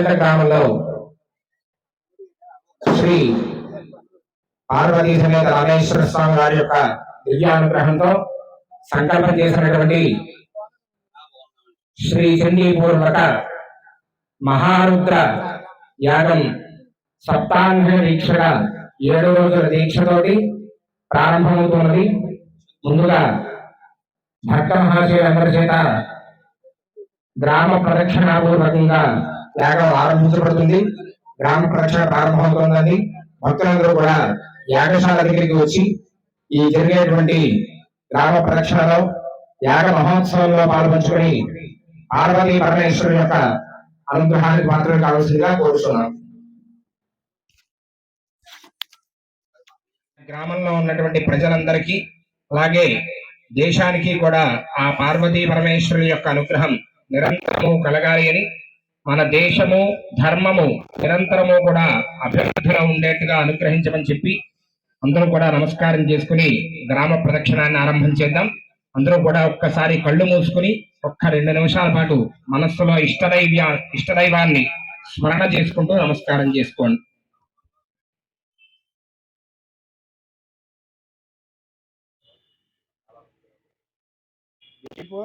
కొత్తచెంట గ్రామంలో శ్రీ పార్వతీ సమేత రామేశ్వర స్వామి వారి యొక్క దివ్యానుగ్రహంతో సంకల్పం చేసినటువంటి శ్రీ చండీపూర్వక మహారుద్ర యాగం సప్తాంగ దీక్షగా ఏడు రోజుల దీక్షతోటి ప్రారంభమవుతున్నది. ముందుగా భక్త మహాశయులందరి చేత గ్రామ ప్రదక్షిణాపూర్వకంగా యాగం ఆరంభించబడుతుంది. గ్రామ ప్రక్షణ ప్రారంభమవుతుందని భక్తులందరూ కూడా యాగశాల దగ్గరికి వచ్చి ఈ జరిగేటువంటి గ్రామ ప్రదక్షిణలో యాగ మహోత్సవంలో పాల్పంచుకొని పార్వతీ పరమేశ్వరు యొక్క అనుగ్రహానికి మాత్రమే కావాల్సిందిగా కోరుతున్నాను గ్రామంలో ఉన్నటువంటి ప్రజలందరికీ అలాగే దేశానికి కూడా ఆ పార్వతీ పరమేశ్వరుని యొక్క అనుగ్రహం నిరంతరము కలగాలి అని మన దేశము ధర్మము నిరంతరము కూడా అభివృద్ధిలో ఉండేట్టుగా అనుగ్రహించమని చెప్పి అందరూ కూడా నమస్కారం చేసుకుని గ్రామ ప్రదక్షిణాన్ని ఆరంభం చేద్దాం. అందరూ కూడా ఒక్కసారి కళ్ళు మూసుకుని ఒక్క రెండు నిమిషాల పాటు మనస్సులో ఇష్టదైవ్య ఇష్టదైవాన్ని స్మరణ చేసుకుంటూ నమస్కారం చేసుకోండి. ఇప్పుడు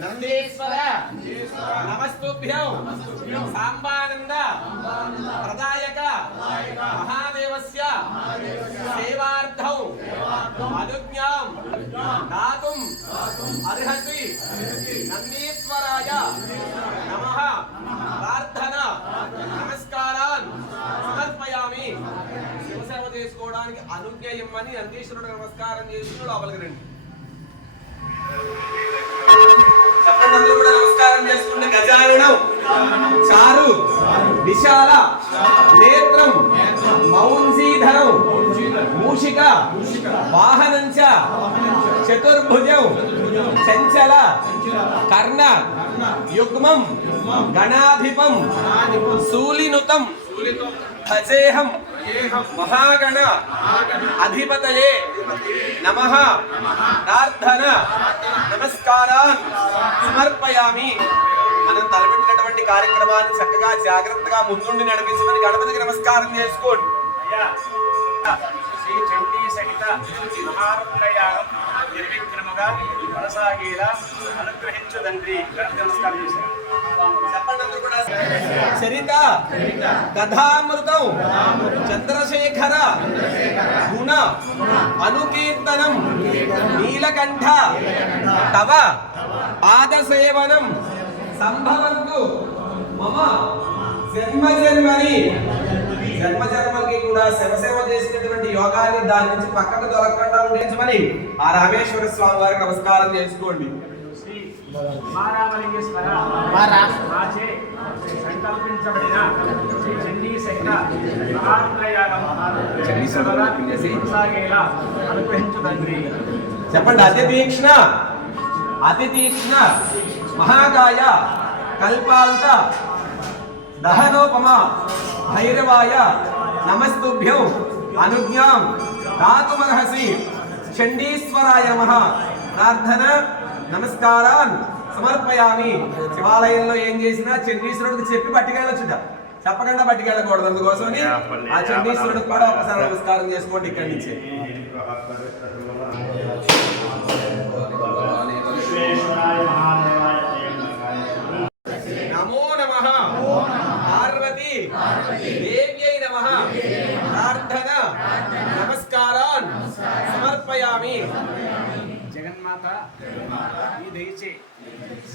నందీశ్వర. నమస్తుభ్యం. సాంబానంద. ప్రదాయక. మహాదేవస్య. సేవార్థం. అనుజ్ఞాం దాతుం. అర్హసి. నందీశ్వరాయ. నమః. ప్రార్థన. నమస్కారాన్. సమర్పయామి. శివసేవ చేసుకోవడానికి అనుజ్ఞ ఇమ్మని నందీశ్వరుడు నమస్కారం చేసుకుని లోపలికి రండి. చెప్పండి కూడా నమస్కారం చేసుకుంటే గజాననం. చారు విశాల నేత్రం మౌంసీధరం మూషిక వాహనంచ చతుర్భుజం చంచల కర్ణ యుగ్మం గణాధిపం శూలినుతం. భజేహం మహాగణ అధిపతయే నమ. ప్రార్థన. నమస్కారాన్. సమర్పయామి. మనం తలపెట్టినటువంటి కార్యక్రమాన్ని చక్కగా జాగ్రత్తగా ముందుండి నడిపించమని గణపతికి నమస్కారం చేసుకోండి. శ్రీ చండీ సహిత మహారుద్రయాగం. నిర్విఘ్నముగా కొనసాగేలా అనుగ్రహించు తండ్రి. నమస్కారం చేశారు. చరిత కథామృతం చంద్రశేఖర గుణ అనుకీర్తనం నీలకంఠ తవ పాదసేవనం సంభవంతు మమ జన్మ జన్మని జన్మ జన్మలకి కూడా శివసేవ చేసినటువంటి యోగాన్ని దాని నుంచి పక్కకు దొరకకుండా ఉండేమని ఆ రామేశ్వర స్వామి వారికి నమస్కారం చేసుకోండి. శ్రీ మారామలింగేశ్వర మాచే సంకల్పించబడిన శ్రీ చండీ సహిత మహారుద్రయాగం కొనసాగేలా అనుగ్రహించు తండ్రి. చెప్పండి అతి తీక్ష్ణ అతి తీక్ష్ణ మహాకాయ కల్పాంత దహనోపమ భైరవాయ నమస్తుభ్యం అనుజ్ఞాం దాతుమర్హసి చండీశ్వరాయ నమః ప్రార్థన నమస్కారాన్ సమర్పయామి శివాలయంలో ఏం చేసినా చండీశ్వరుడికి చెప్పి పట్టుకెళ్ళొచ్చుట। చెప్పకుండా పట్టుకెళ్ళకూడదు. అందుకోసమని ఆ చండీశ్వరుడికి కూడా ఒకసారి నమస్కారం చేసుకోండి ఇక్కడి నుంచి. పార్వతి. దేవ్యై నమ. ప్రార్థన. నమస్కారాన్. సమర్పయామి. జగన్మాత. ఈ దయచే.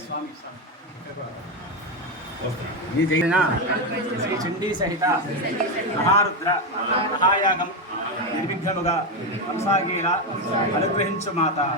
స్వామి స్వామి. ఈ జైన శ్రీ చండీ సహిత మహారుద్ర మహాయాగం నిర్విఘ్నముగా కొనసాగేలా అనుగ్రహించు మాత.